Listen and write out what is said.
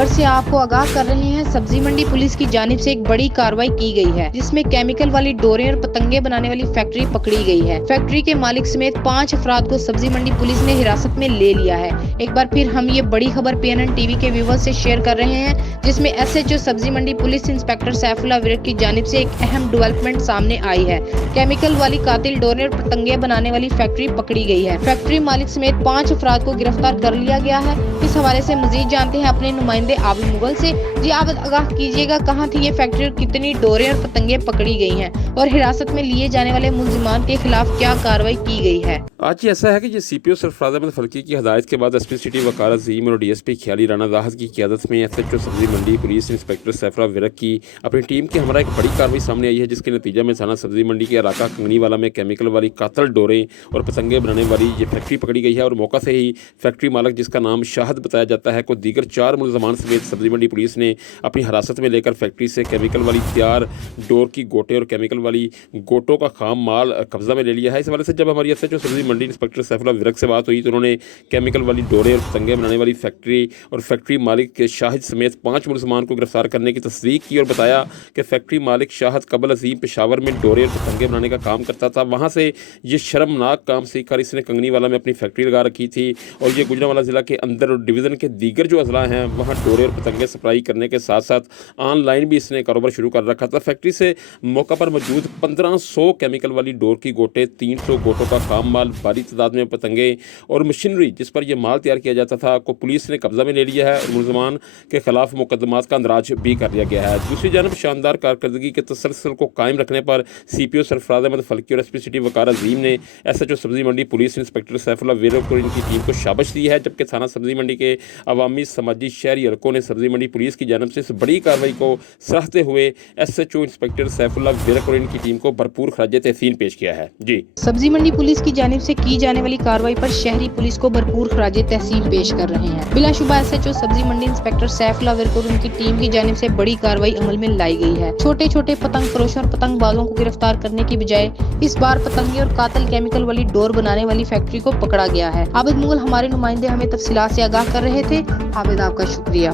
खबर से आपको आगाह कर रहे हैं। सब्जी मंडी पुलिस की जानिब से एक बड़ी कार्रवाई की गई है, जिसमें केमिकल वाली डोरें और पतंगे बनाने वाली फैक्ट्री पकड़ी गई है। फैक्ट्री के मालिक समेत 5 अफराद को सब्जी मंडी पुलिस ने हिरासत में ले लिया है। एक बार फिर हम ये बड़ी खबर PNN टीवी के व्यूअर्स से शेयर कर रहे हैं, जिसमें SHO सब्जी मंडी पुलिस इंस्पेक्टर सैफुल्लाह विरक की जानिब से एक अहम डेवलपमेंट सामने आई है। केमिकल वाली कातिल डोरें और पतंगे बनाने वाली फैक्ट्री पकड़ी गई है। फैक्ट्री मालिक समेत 5 अफराद को गिरफ्तार कर लिया गया है। इस हवाले से मजीद जानते हैं अपने नुमाइंदे आबिद मुगल से। जी आबिद, आगाह कीजिएगा, कहाँ थी ये फैक्ट्री और कितनी डोरें और पतंगे पकड़ी गई हैं, और हिरासत में लिए जाने वाले मुलजिमान के खिलाफ क्या कार्रवाई की गई है? आज ये ऐसा है कि ये CPO सरफराज अहमद फल्की की हदायत के बाद SP सिटी वकार अजीम और DSP ख्याली राना दाहद की क़यादत में SHO सब्जी मंडी पुलिस इंस्पेक्टर सैफुल्लाह विरक की अपनी टीम के हमरा एक बड़ी कार्रवाई सामने आई है, जिसके नतीजे में थाना सब्जी मंडी के इलाका कंगनीवाला में केमिकल वाली कातल डोरें और पतंगे बनाने वाली ये फैक्ट्री पकड़ी गई है। और मौका से ही फैक्ट्री मालिक, जिसका नाम शाहद बताया जाता है, को दीगर 4 मुलजमान समेत सब्जी मंडी पुलिस ने अपनी हिरासत में लेकर फैक्ट्री से केमिकल वाली तैयार डोर की गोटे और केमिकल वाली गोटों का खाम माल कब्जा में ले लिया है। इस हवाले से जब हमारी SHO सब्जी मंडी इंस्पेक्टर सैफुल्लाह विरक से बात हुई तो उन्होंने केमिकल वाली डोरें और पतंगे बनाने वाली फैक्ट्री और फैक्ट्री मालिक के शाहिद समेत 5 मुलजमान को गिरफ्तार करने की तस्दीक की और बताया कि फैक्ट्री मालिक शाहद कबल अजीम पेशावर में डोरें और पतंगे बनाने का काम करता था। वहाँ से ये शर्मनाक काम सीख कर इसने कंगनीवाला में अपनी फैक्ट्री लगा रखी थी, और ये गुजरांवाला ज़िला के अंदर और डिवीज़न के दीगर जो अजला हैं वहाँ डोरें और पतंगे सप्लाई करने के साथ साथ ऑनलाइन भी इसने कारोबार शुरू कर रखा था। फैक्ट्री से मौका पर मौजूद 1500 केमिकल वाली डोर की गोटे, 300 गोटों का काम माल, भारी तादाद में पतंगे और मशीनरी जिस पर यह माल तैयार किया जाता था को पुलिस ने कब्जा में ले लिया है, और मुलजमान के खिलाफ मुकदमात का अंदराज भी कर लिया गया है। दूसरी जानब शानदार कारकर्दगी के तसलसल को कायम रखने पर CPO सरफराज अहमद फल्की और SP सिटी वकार अजीम ने SHO सब्जी मंडी पुलिस इंस्पेक्टर सैफुल्लाह विरक और इनकी टीम को शाबाश दी है, जबकि थाना सब्जी मंडी के अवामी समाजी शहरी हलकों ने सब्जी मंडी पुलिस की जानब से इस बड़ी कार्रवाई को सराहते हुए SHO इंस्पेक्टर सैफुल्लाह विरक और इनकी टीम को भरपूर खराज तहसीन पेश किया है। जी, सब्जी मंडी पुलिस की जानिब से की जाने वाली कार्रवाई पर शहरी पुलिस को भरपूर खराज तहसीन पेश कर रहे हैं। बिलाशुबा SHO सब्जी मंडी इंस्पेक्टर सैफुल्लाह विरक और उनकी टीम की जानिब से बड़ी कार्रवाई अमल में लाई गई है। छोटे छोटे पतंग फरोशों और पतंगबाजों को गिरफ्तार करने की बजाय इस बार पतंगे और कातल केमिकल वाली डोर बनाने वाली फैक्ट्री को पकड़ा गया है। आबिद मुगल हमारे नुमाइंदे हमें तफसीलात से आगाह कर रहे थे। आबिद, आपका शुक्रिया।